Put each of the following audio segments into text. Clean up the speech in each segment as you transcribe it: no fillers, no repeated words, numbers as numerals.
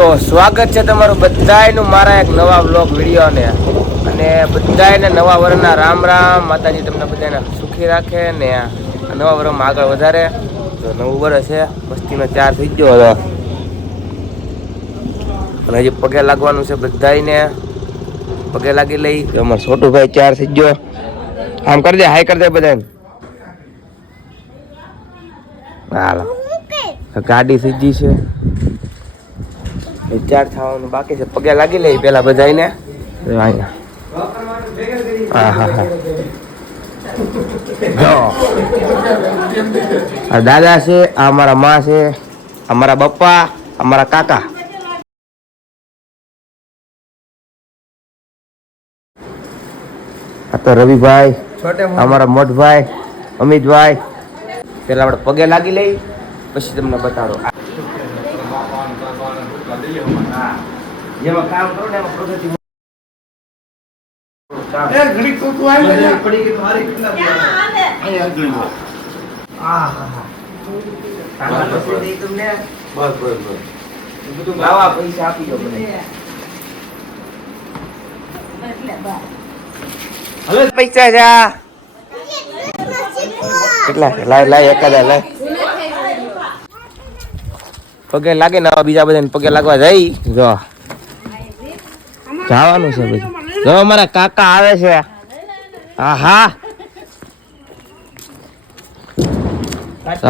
તો સ્વાગત છે તમારું બધાયનું મારા એક નવા વ્લોગ વિડીયોને અને બધાયને નવા વર્ષના રામ રામ. માતાજી તમને બધાને સુખી રાખે ને નવા વર્ષમાં આગળ વધારે. તો નવું વર્ષ છે, મસ્તીનો 4 થઈ ગયો હતો અને હજી પગે લાગવાનું છે બધાયને. પગે લાગી લઈ. અમારો છોટુભાઈ 4 થઈ ગયો. આમ કરી દે, હાય કરી દે બધાને. હાલો, ગાડી થઈ ગઈ છે, 4 થવાનું બાકી છે. પગે લાગી લઈ પેલા બધાને. હા હા હા, જો આ દાદા છે, આ અમારા માં છે, અમારા પપ્પા, અમારા કાકા. આ તો રવિભાઈ, અમારા મોટભાઈ અમિતભાઈ. પેલા આપણે પગે લાગી લઈ પછી તમને બતાડો. જેમાં કામ કરો ને એમાં પ્રગતિ. ઘડી તો તું આવી ને પડી ગઈ તમારી કેટલા અહીંયા જોઈ લો. આ હા હા તારા પછી દે તમને. બસ બસ બસ બધું લાવા પૈસા આપી દો મને. એટલે બસ હવે પૈસા જા કેટલા લાય લાય એકાદા લાય. પગે લાગે ને બીજા બધાને પગે લાગવા જઈ. જો જવાનું છે બધું. જો અમારા કાકા આવે છે. હા હા,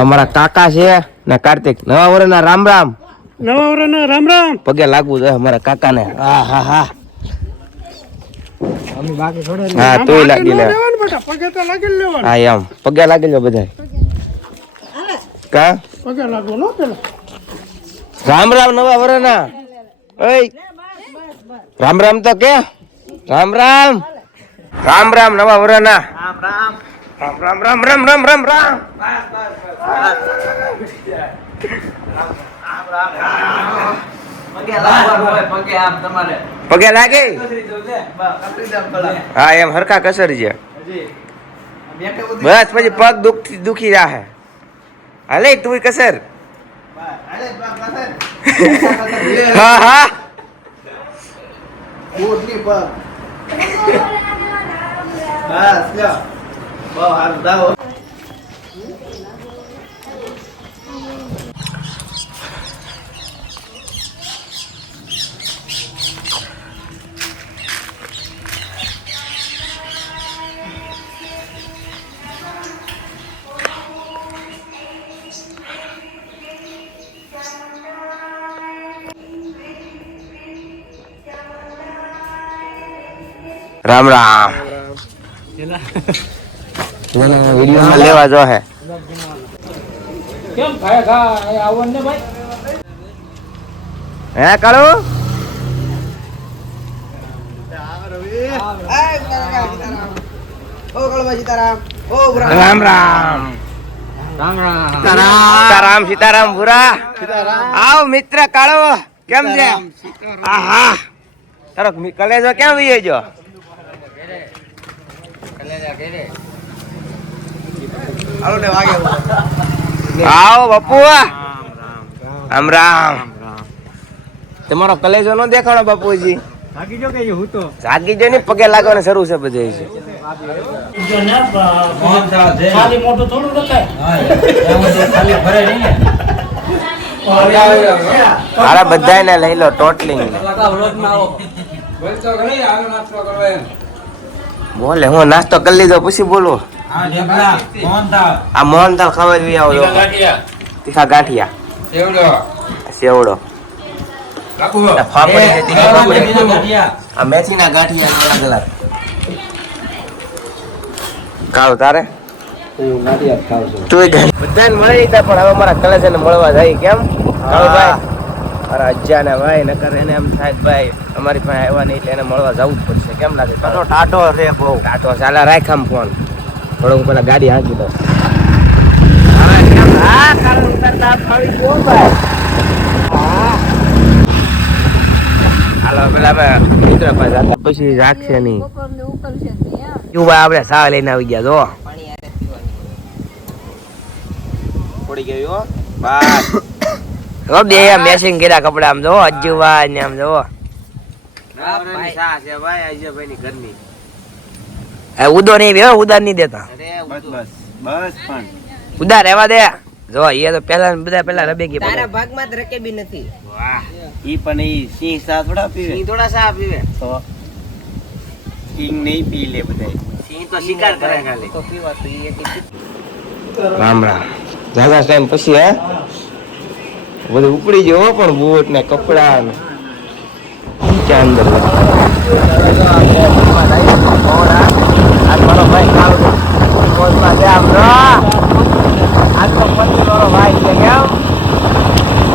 અમારા કાકા છે ને કાર્તિક. નવા વર્ષના રામ રામ. નવા વર્ષના રામ રામ. પગે લાગવું છે અમારા કાકા ને. હા હા હા હા, તું લાગી લે. હા એમ પગે લાગી લે બધા. કા પગે લાગો નો પેલા. રામ રામ નવા વર્ષના. ઓય રામ રામ તો કે રામ રામ. રામ રામ નવા વર્ષના. રામ રામ રામ રામ રામ રામ રામ રામ. પગે લાગે. હા એમ હરખા કસર છે. બસ પછી પગ દુખી જાહે. હાલે તું કસર. હા હા રામ રામ. વિડીયો લેવા જો હે. કેમ ખાય ખા આવન ને ભાઈ. હે કાળુ રામ રામ. સીતારામ સીતારામ ભૂરા. આવ મિત્ર કાળો, કેમ છે? આહા તારો કલેજો કેમ વીયો જો? આવો બાપુ. રામ રામ. તમારો કલેજો નો દેખાણો બાપુજી. જાગી જો ને પગે લાગવાને શરૂ છે બધે. અરે બધાને લઈ લો ટોટલિંગ. બોલે હું નાસ્તો કરી લીધો પછી બોલો. આ મોહનથાળ ખાવા જ આવો. તીખા ગાંઠિયા, સેવડો, આ મેથીના ગાંઠિયા અલગ અલગ. કાળો તારે તું બધાને મળી હતા પણ હવે મારા કલેજને મળવા જાય. કેમ કાળુભાઈ? મારા અજ્જાના ભાઈ નકર એને એમ થાય ભાઈ અમારી પાસે આવ્યા નહીં એટલે એને મળવા જવું જ પડશે. કેમ લાગે? ટાટો રે બહુ ટાટો. ચાલા રાખ આમ ફોન થોડો. હું પેલા ગાડી હાંકી દઉં. હાલો પેલા મિત્ર પાસે પછી રાખશે નહીં. આપડે સાવ લઈને આવી ગયા. જો પડી ગયો બસ. તો બે મેચિંગ કર્યા કપડા આમ જોવો અજુવા ને આમ જોવો નવાવરણની સા છે ભાઈ અજયભાઈ ની ઘરની. ઉદો નહીં બે ઉદાર નહીં દેતા અરે બસ પણ ઉદાર રહેવા દે જો એ તો પેલા રબેગી તારા ભાગમાં જ રકેબી નથી. વાહ ઈ પણ ઈ સિંહ સા થોડા પીવે. સિંહ થોડા સા પીવે તો સિંહ નહીં પી લે બધાય. સિંહ તો શિકાર કરે ખાલી. તો પીવા તો ઈ એક રામ રામ. જાગા ટાઈમ પછી હે બધું ઉપડી ગયો પણ બૂટ ને કપડા ને ક્યાં અંદર મારો ભાઈ કાળો આ તો પછી મારો ભાઈ છે કેમ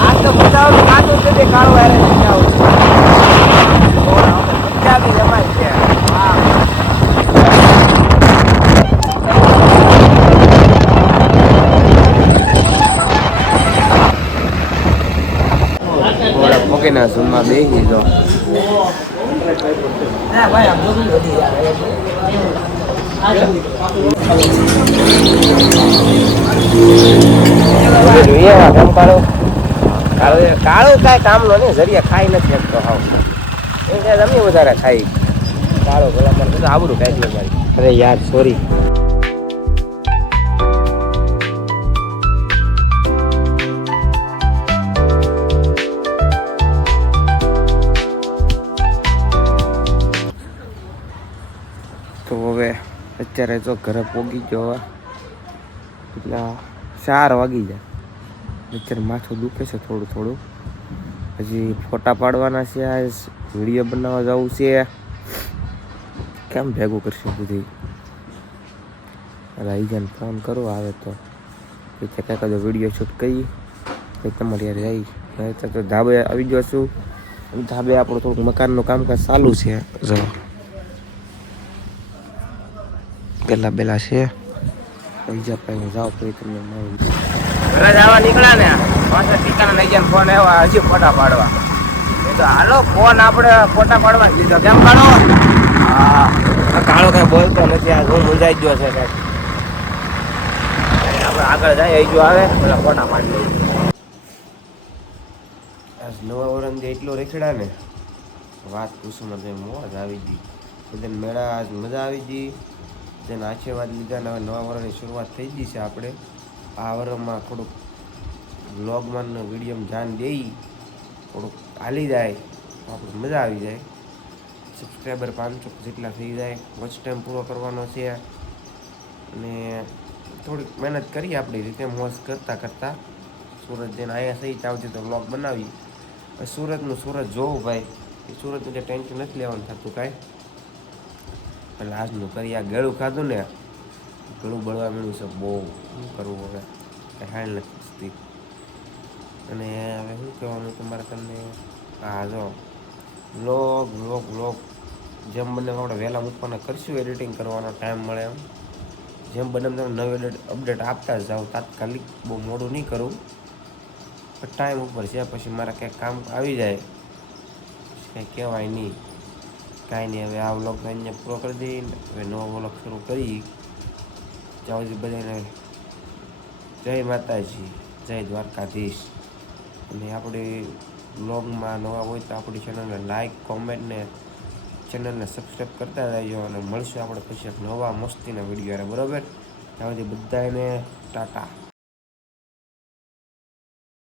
આ તો બતાવું કાચું છે તે કાળું હારે પંજાબી જમાય છે. ના ઝૂમમાં બેસી જો કાળું કઈ કામ નો ને જરિયા ખાઈ નથી શકતો હાવ જમી વધારે ખાઈ કાળો ભલા મને તો આબરું ખાઈ દે મારી. અરે યાર સોરી. તો હવે અત્યારે તો ઘરે પોગી ગયો એટલા 4 વાગી જાય. અત્યારે માથું દુખે છે થોડું હજી ફોટા પાડવાના છે આ વિડીયો બનાવવા જવું છે કેમ ભેગું કરશું બધી. રાઈજાને ફોન કરો આવે તો કંઈક વિડીયો શૂટ કરી કંઈક તમારી યાર રહી તો ધાબે આવી ગયો છું. ધાબે આપણું થોડુંક મકાનનું કામકાજ ચાલુ છે જો પેલા છે બીજા પાસે જાઓ પછી તમને મળું. ઘરે જવા નીકળ્યા ને પાછા ટીકાના લઈ જાય ફોન આવ્યા હજી ફોટા પાડવા. તો હાલો ફોન આપણે ફોટા પાડવા જ લીધો કેમ કાઢો. હા કાળો કઈ બોલતો નથી આ હું મૂંઝાઈ ગયો છે કઈ. આપણે આગળ જાય અહીં જો આવે પેલા ફોટા પાડી લઈએ. આજ નવા વર્ષ એટલો રેખડા ને વાત પૂછું મને મોજ આવી ગઈ. બધાને મેળા આજ મજા આવી ગઈ. જેના આશીર્વાદ લીધા ને હવે નવા વર્ષની શરૂઆત થઈ ગઈ છે. આપણે આ વર્ષમાં થોડુંક વ્લોગમાં વિડીયોમાં ધ્યાન દઈ થોડુંક હાલી જાય તો આપણે મજા આવી જાય. સબસ્ક્રાઈબર 500 જેટલા થઈ જાય. વોચ ટાઈમ પૂરો કરવાનો છે અને થોડીક મહેનત કરીએ આપણી રીતે મોજ કરતાં સુરત જઈને અહીંયા સહી ચાવતી તો વ્લોગ બનાવી. સુરતનું સુરત જોવું ભાઈ એ સુરતનું જે ટેન્શન નથી લેવાનું થતું કાંઈ. એટલે આજનું કરી આ ગળું ખાધું ને ગળું બળવા મળ્યું છે બહુ શું કરવું હવે કંઈ હાલ નથી. અને હવે શું કહેવાનું તમારે તમને હા જો વ્લોગ જેમ બને આપણે વહેલા મૂકવાના કરશું એડિટિંગ કરવાનો ટાઈમ મળે એમ જેમ બને તમે નવી અપડેટ આપતા જ જાઓ. તાત્કાલિક બહુ મોડું નહીં કરું પણ ટાઈમ ઉપર છે. પછી મારે કંઈક કામ આવી જાય કંઈ કહેવાય નહીં કાંઈ નહીં. હવે આ વ્લોગ અહીંયા પૂરો કરી દઈને હવે નવો વ્લોગ શરૂ કરી. ત્યાં સુધી બધાને જય માતાજી જય દ્વારકાધીશ. અને આપણી વ્લોગમાં નવા હોય તો આપણી ચેનલને લાઈક કોમેન્ટ ને ચેનલને સબસ્ક્રાઈબ કરતા રહેજો. અને મળશું આપણે પછી નવા મસ્તીના વિડીયો બરાબર. ત્યાં સુધી બધાને ટાટા.